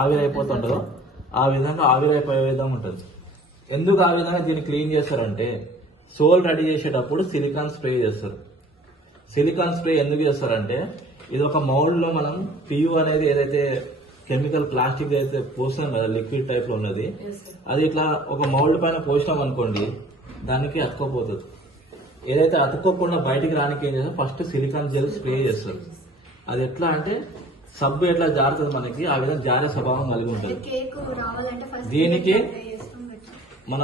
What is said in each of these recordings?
ఆవిరైపోతుంటుందో ఆ విధంగా ఆవిరైపోయే విధంగా ఉంటుంది. ఎందుకు ఆ విధంగా దీన్ని క్లీన్ చేస్తారంటే సోల్ రెడీ చేసేటప్పుడు సిలికాన్ స్ప్రే చేస్తారు. సిలికాన్ స్ప్రే ఎందుకు చేస్తారంటే ఇది ఒక మౌల్డ్ లో మనం పియు అనేది ఏదైతే కెమికల్ ప్లాస్టిక్ అయితే పోస్తాం కదా లిక్విడ్ టైప్ లో ఉన్నది, అది ఇట్లా ఒక మౌల్డ్ పైన పోసినాం అనుకోండి దానికి అతుక్కోపోతుంది. ఏదైతే అతుక్కోకుండా బయటికి రానికి ఏం చేస్తారు, ఫస్ట్ సిలికాన్ జెల్ స్ప్రే చేస్తారు. అది ఎట్లా అంటే సబ్బు ఎట్లా జారుతుంది మనకి ఆ విధంగా జారే స్వభావం కలిగి ఉంటుంది. దీనికి మన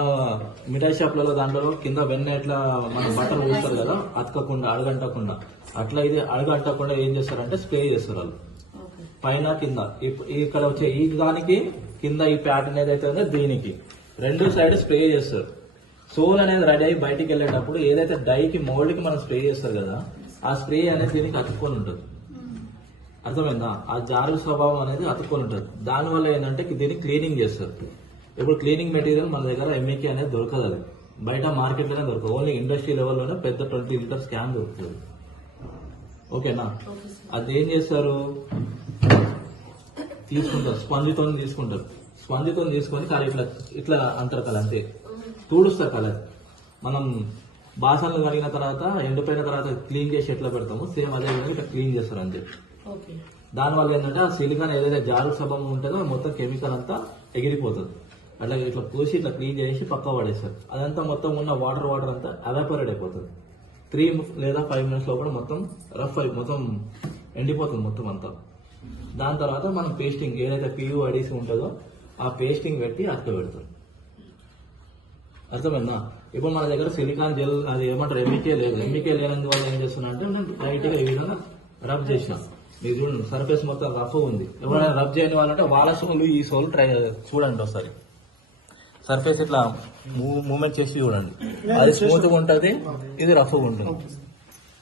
మిఠాయి షాప్లలో దాంట్లో కింద వెన్న ఎట్లా మన బట్టలు పూస్తారు కదా అతకకుండా అడగంటకుండా, అట్లా ఇది అడగంటకుండా ఏం చేస్తారంటే స్ప్రే చేస్తారు వాళ్ళు పైన కింద. ఇక్కడ వచ్చే ఈ దానికి కింద ఈ ప్యాటర్న్ ఏదైతే ఉందో దీనికి రెండు సైడ్ స్ప్రే చేస్తారు. సోల్ అనేది రెడీ అయ్యి బయటికి వెళ్ళేటప్పుడు ఏదైతే డైకి మోల్డ్ కి మనం స్ప్రే చేస్తారు కదా ఆ స్ప్రే అనేది దీనికి అతుక్కొని ఉంటుంది. అర్థమైందా? ఆ జారు స్వభావం అనేది అతుక్కొని ఉంటుంది. దానివల్ల ఏంటంటే దీన్ని క్లీనింగ్ చేస్తారు. ఇప్పుడు క్లీనింగ్ మెటీరియల్ మన దగ్గర ఎంఏకే అనేది దొరకదు, అది బయట మార్కెట్లోనే దొరకదు. ఓన్లీ ఇండస్ట్రీ లెవెల్లోనే పెద్ద 20 లీటర్స్ క్యాన్ దొరుకుతుంది. ఓకేనా? అది ఏం చేస్తారు, తీసుకుంటారు స్పంజితో తీసుకుంటారు. స్పంజితో తీసుకొని కాదు ఇట్లా ఇట్లా అంటారు కదా, అంతే తూడుస్తారు కదా. మనం బాసనలు కడిగిన తర్వాత ఎండిపోయిన తర్వాత క్లీన్ చేసి ఎట్లా పెడతామో సేమ్ అదే విధంగా ఇట్లా క్లీన్ చేస్తారు అంతే. దానివల్ల ఏంటంటే ఆ సిలికాన్ ఏదైతే జారు స్వభావం ఉంటుందో మొత్తం కెమికల్ అంతా ఎగిరిపోతుంది. అట్లా ఇట్లా పూసి ఇట్లా క్లీన్ చేసి పక్క పడేస్తారు. అదంతా మొత్తం ఉన్న వాటర్ అంతా ఎవాపరేట్ అయిపోతుంది. 3 లేదా 5 మినిట్స్ లోపల మొత్తం రఫ్ అయి మొత్తం ఎండిపోతుంది మొత్తం అంతా. దాని తర్వాత మనం పేస్టింగ్ ఏదైతే పియు అడిసి ఉంటుందో ఆ పేస్టింగ్ పెట్టి అక్క పెడతారు. అర్థమైందా? ఇప్పుడు మన దగ్గర సిలికాన్ జెల్ అది ఏమంటారు ఎంఈకే లేదు. ఎంఈకే లేనందువల్ల ఏం చేస్తున్నా అంటే నేను లైట్ గా ఈ విధంగా రబ్ చేసిన. మీరు చూడండి సర్ఫేస్ మొత్తం రఫ్ ఉంది. ఎవరైనా రబ్ చేయని వాళ్ళంటే వాళ్ళ సోల్ ఈ సోల్ ట్రై చూడండి ఒకసారి. సర్ఫేస్ ఇట్లా మూవ్మెంట్ చేసి చూడండి, అది స్మూత్ గా ఉంటుంది, ఇది రఫ్ గా ఉంటుంది.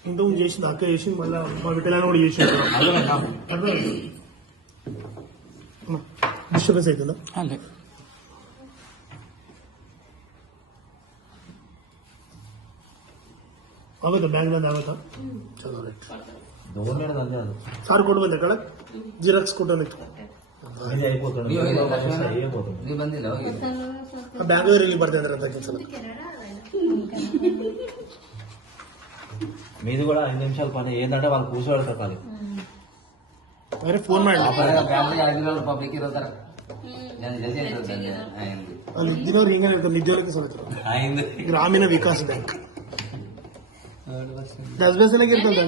ఇంతకు చేసింది అక్క చేసి మళ్ళీ మా విటలాన్ని కూడా చేసింది. డిస్టర్బెన్స్ అవుతుందా? అవతా బ్యాంక్ లో అవతా చదవాలి సార్ కొట్టు అక్కడ జిరాక్స్ కొట్టాలి బ్యాంక్ రిలీవ్ పడుతుంది తగ్గించాలి. మీది కూడా 5 నిమిషాల పని ఏంటంటే వాళ్ళు కూర్చోబెడతారు ఖాళీ. అరే ఫోన్ ಮಾಡಿ వాళ్ళు ఇద్దరు ಹಿಂಗೆ ಇರ್ತಾರೆ ನಿಜವಾಗಿ ಸಲತ್ರ ಗ್ರಾಮೀಣ ವಿಕಾಸ ಬ್ಯಾಂಕ್ 10 ಪೈಸೆಗೆ ಇರ್ತದೆ.